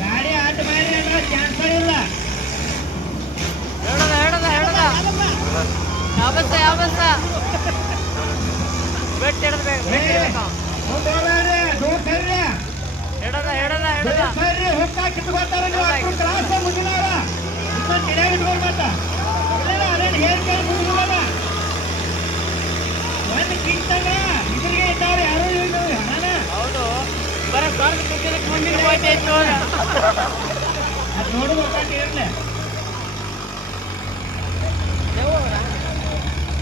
ಗಾಡಿ ಆಟ ಮಾಡಿ ಚಾನ್ಸ್ ಇಲ್ಲ.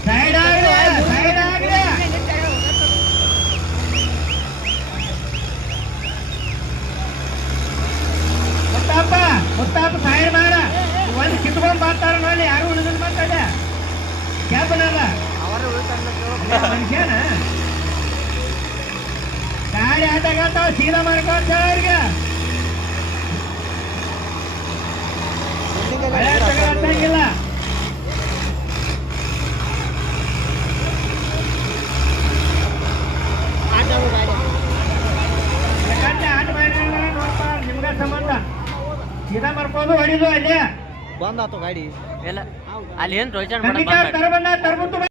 ಸೈಡ್ ಆಗ್ಲಿ ಸೈಡ್ ಆಗ್ಲಿ ಮುತ್ತಪ್ಪ ಸೈಡ್ ಮಾಡ ಒಂದು ಕಿತ್ಕೊಂಡ್ ಬರ್ತಾರ ನೋಡಿ ಯಾರು ಉಳಿದ್ ಮಾತಾಡ ಕ್ಯಾಬನಲ್ಲ ಮನುಷ್ಯನ ಗಾಡಿ ಆಟಗಾಡ್ತಾವ ಸೀದಾ ಮಾಡ್ಕೊತ ಅವ್ರಿಗೆ ಅರ್ಥಂಗಿಲ್ಲ. ಆಟ ಮಾಡಿ ನೋಡ್ಪ ನಿಮ್ಗ ಸಂಬಂಧ ಸೀದಾ ಮಾಡ್ಬೋದು ಹೊಡಿದು ಅಲ್ಲಿ ಬಂದ್ ಆತು ಗಾಡಿ ಎಲ್ಲ ಅಲ್ಲಿ ಏನ್ ತರಬಂದ ತರಬಂದು